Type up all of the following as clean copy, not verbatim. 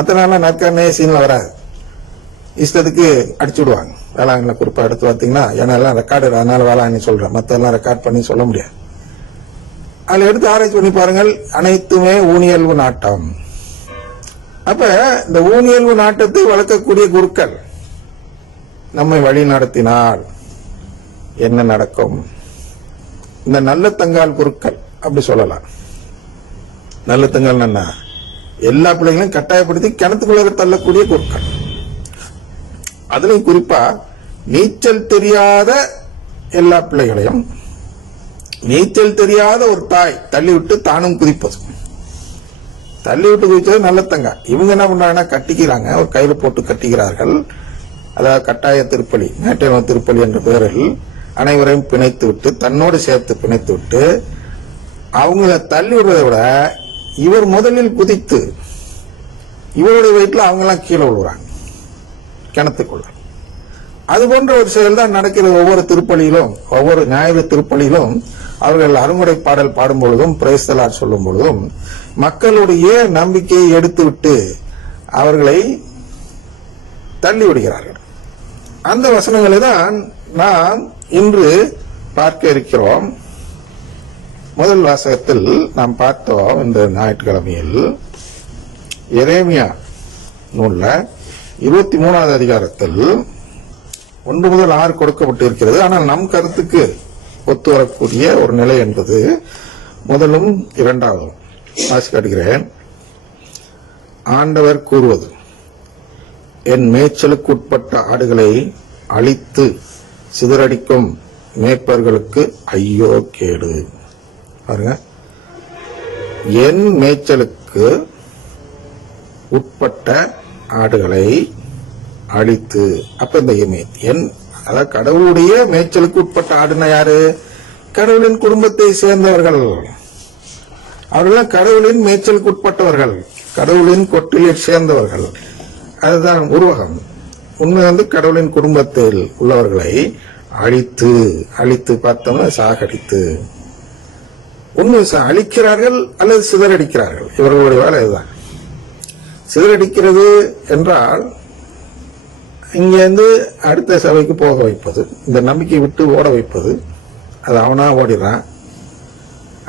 மற்ற நாள்லாம் நற்கரணே சீன்ல வராது, இஷ்டத்துக்கு அடிச்சு விடுவாங்க. வேளாண்ல குறிப்பா எடுத்து பார்த்தீங்கன்னா, ஏன்னா எல்லாம் ரெக்கார்டு, அதனால வேளாண் சொல்றேன், மற்ற எல்லாம் ரெக்கார்ட் பண்ணி சொல்ல முடியாது. அதுல எடுத்து ஆராய்ச்சி பண்ணி பாருங்கள், அனைத்துமே ஊனியல்பு நாட்டம். அப்ப இந்த ஊனியல்பு நாட்டத்தை வளர்க்கக்கூடிய குருக்கள் நம்மை வழி நடத்தினால் என்ன நடக்கும்? இந்த நல்ல தங்கால் குருக்கள் அப்படி சொல்லலாம். நல்ல தங்கால் என்ன, எல்லா பிள்ளைகளையும் கட்டாயப்படுத்தி கிணத்துக்குள்ள தள்ளக்கூடிய குருக்கள். அதுலயும் குறிப்பா நீச்சல் தெரியாத எல்லா பிள்ளைகளையும், நீச்சல் தெரியாத ஒரு தாய் தள்ளிவிட்டு தானும் குதிப்பது, தள்ளிவிட்டு குதிச்சது நல்ல தங்கா. இவங்க என்ன பண்றாங்கன்னா, கட்டிக்கிறாங்க, ஒரு கையில போட்டு கட்டிக்கிறார்கள். அதாவது கட்டாய திருப்பலி, மேட்டேன திருப்பலி என்ற பெயரில் அனைவரையும் பிணைத்து விட்டு, தன்னோடு சேர்த்து பிணைத்து விட்டு, அவங்கள தள்ளி விடுறதை விட இவர் முதலில் குதித்து இவருடைய வயிற்றுல அவங்க எல்லாம் கீழே விழுறாங்க கிணத்துக்குள்ள. அது போன்ற ஒரு செயல் தான் நடக்கிறது. ஒவ்வொரு திருப்பலியிலும், ஒவ்வொரு ஞாயிறு திருப்பலியிலும் அவர்கள் அருங்குடை பாடல் பாடும் பொழுதும், பிரேஸ் தி லார்ட் சொல்லும் பொழுதும் மக்களுடைய நம்பிக்கையை எடுத்துவிட்டு அவர்களை தள்ளி விடுகிறார்கள். அந்த வசனங்களை தான் நாம் இன்று பார்க்க இருக்கிறோம். முதல் வாசகத்தில் நாம் பார்த்தோம், இந்த ஞாயிற்றுக்கிழமையில் எரேமியா நூல்ல 23வது அதிகாரத்தில் 1 முதல் 6 கொடுக்கப்பட்டு இருக்கிறது. ஆனால் நம் கருத்துக்கு ஒத்து வரக்கூடிய ஒரு நிலை என்பது முதலும் 2வதும். வாசிக்கிறேன். ஆண்டவர் கூறுவது, என் மேய்ச்சலுக்கு உட்பட்ட ஆடுகளை அழித்து சிதறடிக்கும் மேய்ப்பர்களுக்கு ஐயோ கேடு. பாருங்க, என் மேய்ச்சலுக்கு உட்பட்ட ஆடுகளை அழித்து. அப்ப இந்த என், அதாவது கடவுளுடைய மேய்ச்சலுக்கு உட்பட்ட ஆடுனா யாரு? கடவுளின் குடும்பத்தை சேர்ந்தவர்கள். அவர்கள் கடவுளின் மேய்ச்சலுக்கு உட்பட்டவர்கள், கடவுளின் கொட்டிலில் சேர்ந்தவர்கள். அதுதான் உருவகம். உண்மை கடவுளின் குடும்பத்தில் உள்ளவர்களை அழித்து, அழித்து பார்த்தோம்னா சாகடித்து. உண்மை அழிக்கிறார்கள் அல்லது சிதறடிக்கிறார்கள். இவர்களுடைய வேலை இதுதான். சிதறடிக்கிறது என்றால் இங்கிருந்து அடுத்த சபைக்கு போக வைப்பது, இந்த நம்பிக்கை விட்டு ஓட வைப்பது. அது அவனா ஓடிறான்.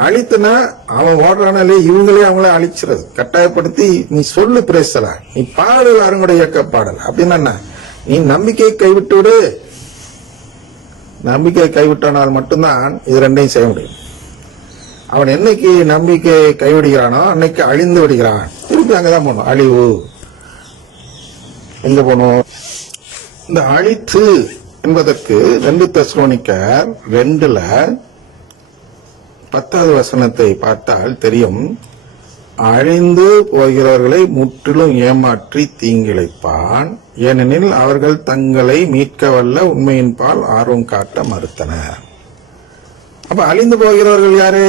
அழித்துனா அவன் ஓடுறானாலே இவங்களே அவங்கள அழிச்சிருது. கட்டாயப்படுத்தி நீ சொல்லு பிரேசல, நீ பாடு அருங்குடை இயக்க பாடல் அப்படின்னா, நீ நம்பிக்கையை கைவிட்டு விடு. நம்பிக்கையை கைவிட்டானால் மட்டும்தான் இது ரெண்டையும் செய்ய முடியும். அவன் என்னைக்கு நம்பிக்கையை கைவிடுகிறானோ அன்னைக்கு அழிந்து விடுகிறான். திருப்பி அங்கதான் போகணும். அழிவு எங்க போகணும்? இந்த அழித்து என்பதற்கு 2 தெசலோனிக்கர் 2ல 10வது வசனத்தை பார்த்தால் தெரியும். அழிந்து போகிறவர்களை முற்றிலும் ஏமாற்றி தீங்கிழைப்பான், ஏனெனில் அவர்கள் தங்களை மீட்க வல்ல உண்மையின் பால் ஆர்வம் காட்ட மறுத்தனர். அப்ப அழிந்து போகிறவர்கள் யாரு?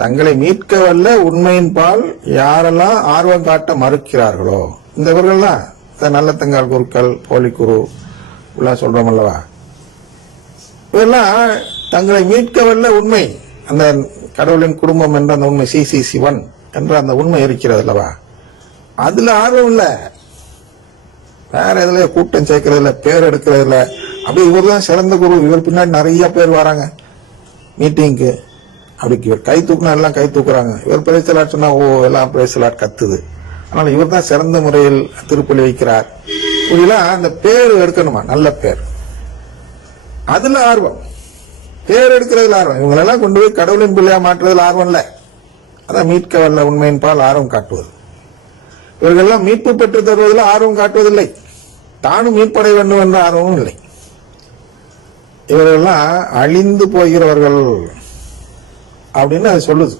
தங்களை மீட்க வல்ல உண்மையின் பால் யாரெல்லாம் ஆர்வம் காட்ட மறுக்கிறார்களோ, இந்தவர்கள் தான் நல்ல தங்கால் குருக்கள், போலி குரு எல்லாம் சொல்றோம் அல்லவா. இதெல்லாம் தங்களை மீட்க வல்ல உண்மை, அந்த கடவுளின் குடும்பம் என்ற அந்த உண்மை, CCC1 என்ற அந்த உண்மை இருக்கிறது அல்லவா, அதுல ஆர்வம் இல்ல. வேற எதுல கூட்டம் சேர்க்கறதுல, பேர் எடுக்கிறதுல. அப்படி இவர் தான் சிறந்த குரு, இவர் பின்னாடி நிறைய பேர் வராங்க மீட்டிங்க்கு. அப்படி இவர் கை தூக்குனா எல்லாம் கை தூக்குறாங்க. இவர் பிரேசலாட் சொன்னா ஓ எல்லாம் பிரேசலாட் கத்துது. அதனால இவர் தான் சிறந்த முறையில் திருப்பலி வைக்கிறார். இப்படிலாம் அந்த பேர் எடுக்கணுமா, நல்ல பேர், அதுல ஆர்வம், பேர் எடுக்கிறதுல ஆர்வம். இவங்களெல்லாம் கொண்டு போய் கடவுளின் பிள்ளையா மாற்றுறதுல ஆர்வம் இல்ல. அதான் மீட்க வல்ல உண்மையின் பால் ஆர்வம் காட்டுவது. இவர்களெல்லாம் மீட்பு பெற்று தருவதில் ஆர்வம் காட்டுவதில்லை, தானும் மீட்படைய வேண்டும் என்ற ஆர்வமும் இல்லை. இவர்களெல்லாம் அழிந்து போகிறவர்கள் அப்படின்னு அது சொல்லுது.